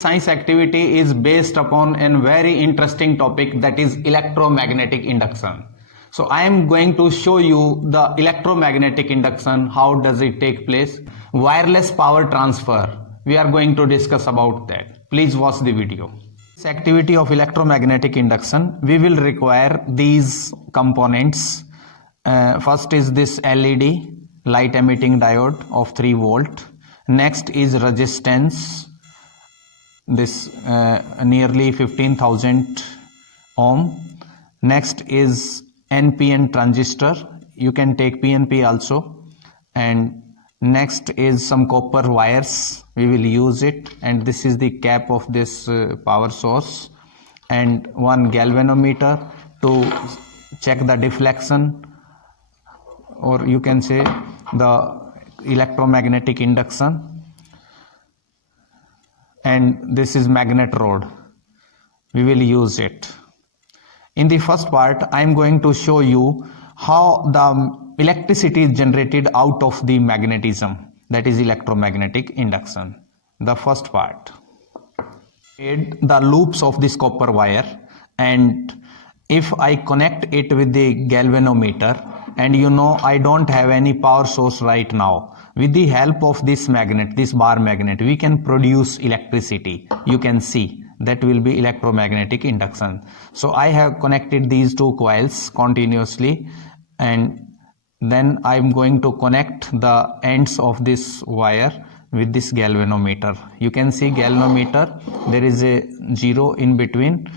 Science activity is based upon a very interesting topic, that is electromagnetic induction. So I am going to show you the electromagnetic induction, how does it take place, wireless power transfer. We are going to discuss about that. Please watch the video. This activity of electromagnetic induction, we will require these components. First is this LED, light emitting diode of 3 volt. Next is resistance, this nearly 15,000 ohm. Next is NPN transistor, you can take PNP also. And next is some copper wires, we will use it, and this is the cap of this power source, and one galvanometer to check the deflection, or you can say the electromagnetic induction. And this is magnet rod, we will use it. In the first part, I am going to show you how the electricity is generated out of the magnetism, that is electromagnetic induction. The first part, the loops of this copper wire, and if I connect it with the galvanometer, and you know I don't have any power source right now, with the help of this magnet, this bar magnet, we can produce electricity. You can see that will be electromagnetic induction. So I have connected these two coils continuously, and then I am going to connect the ends of this wire with this galvanometer. You can see galvanometer, there is a 0 in between.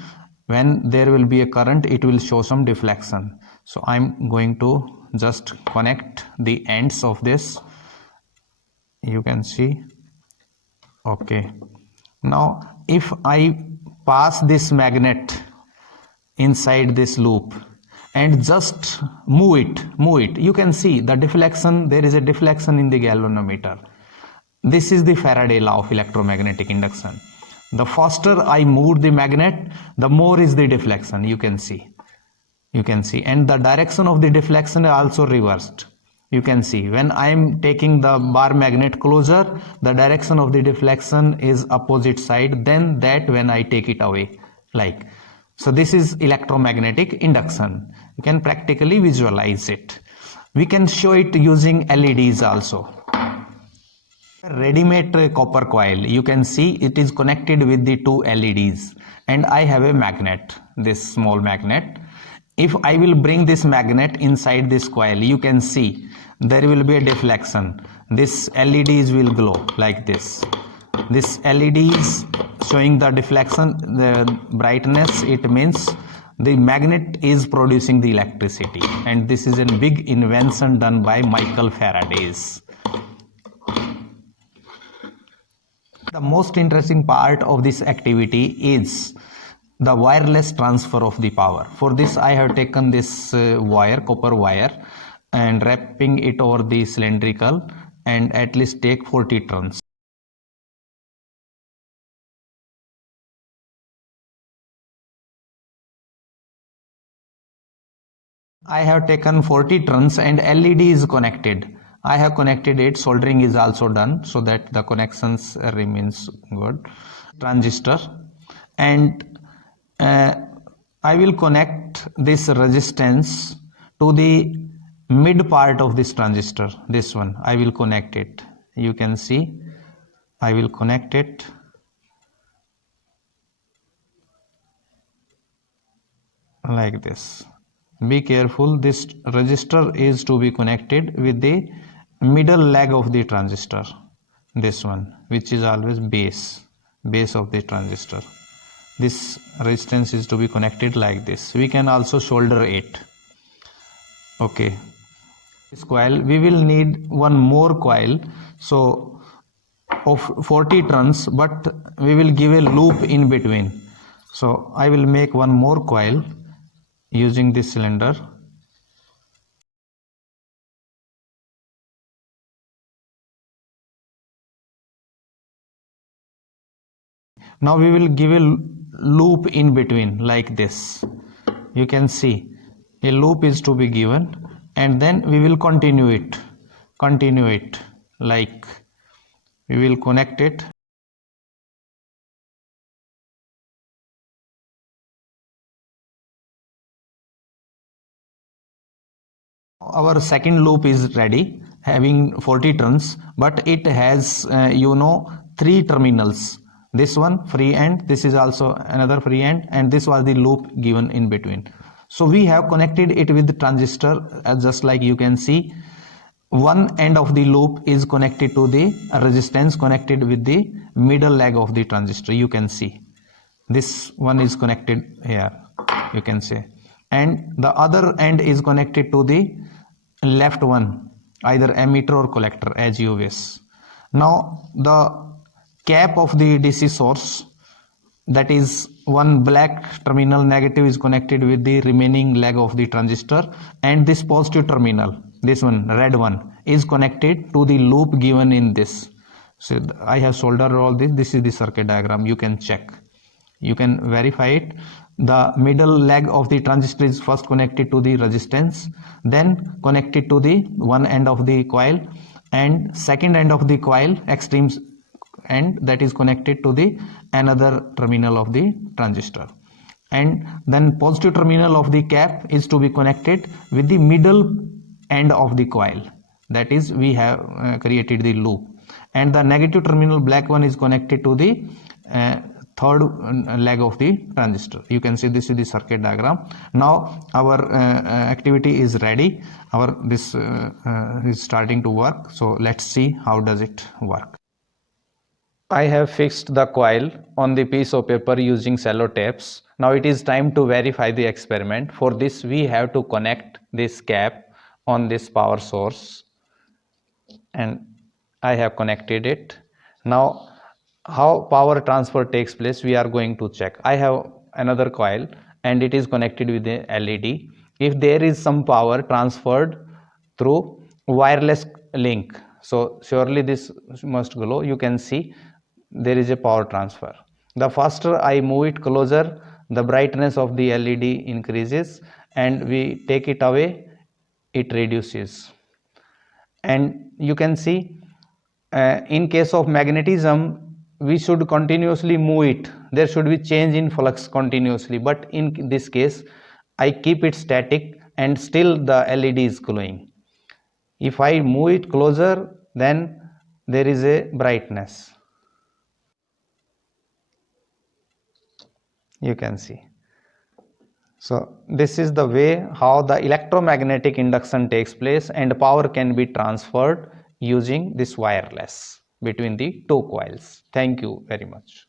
When there will be a current, it will show some deflection. So I am going to just connect the ends of this. You can see. Okay. Now if I pass this magnet inside this loop and just move it, you can see the deflection, there is a deflection in the galvanometer. This is the Faraday law of electromagnetic induction. The faster I move the magnet, the more is the deflection. You can see, and the direction of the deflection is also reversed. You can see when I am taking the bar magnet closer, the direction of the deflection is opposite side than that when I take it away, like. So this is electromagnetic induction. You can practically visualize it. We can show it using LEDs also. Ready-made copper coil, you can see it is connected with the two LEDs, and I have a magnet, this small magnet. If I will bring this magnet inside this coil, you can see there will be a deflection. This LEDs will glow like this. This LEDs showing the deflection, the brightness, it means the magnet is producing the electricity, and this is a big invention done by Michael Faraday. The most interesting part of this activity is the wireless transfer of the power. For this I have taken this wire, copper wire, and wrapping it over the cylindrical, and at least take 40 turns. I have taken 40 turns and LED is connected. I have connected it, soldering is also done so that the connections remains good. Transistor, and I will connect this resistance to the mid part of this transistor. This one I will connect it. You can see I will connect it like this. Be careful, this resistor is to be connected with the middle leg of the transistor, this one, which is always base of the transistor. This resistance is to be connected like this. We can also solder it. Okay, this coil, we will need one more coil, so of 40 turns, but we will give a loop in between. So I will make one more coil using this cylinder. Now we will give a loop in between like this. You can see a loop is to be given, and then we will continue it like we will connect it Our second loop is ready, having 40 turns, but it has three terminals. This one free end, this is also another free end, and this was the loop given in between. So we have connected it with the transistor, just like you can see. One end of the loop is connected to the resistance connected with the middle leg of the transistor. You can see this one is connected here, you can say, and the other end is connected to the left one, either emitter or collector, as you wish. Now the cap of the DC source, that is one black terminal negative, is connected with the remaining leg of the transistor, and this positive terminal, this one red one, is connected to the loop given in this. So I have soldered all this. This is the circuit diagram. You can check, you can verify it. The middle leg of the transistor is first connected to the resistance, then connected to the one end of the coil, and second end of the coil, extreme end, that is connected to the another terminal of the transistor, and then positive terminal of the cap is to be connected with the middle end of the coil, that is we have created the loop, and the negative terminal black one is connected to the third leg of the transistor. You can see this is the circuit diagram. Now our activity is ready. Our this is starting to work. So let's see how does it work. I have fixed the coil on the piece of paper using cello tapes. Now it is time to verify the experiment. For this we have to connect this cap on this power source, and I have connected it. Now how power transfer takes place, we are going to check. I have another coil and it is connected with the LED. If there is some power transferred through wireless link, so surely this must glow. You can see there is a power transfer. The faster I move it closer, the brightness of the LED increases, and we take it away, it reduces. And you can see in case of magnetism, we should continuously move it. There should be change in flux continuously, but in this case I keep it static and still the LED is glowing. If I move it closer, then there is a brightness. You can see. So this is the way how the electromagnetic induction takes place, and power can be transferred using this wireless between the two coils. Thank you very much.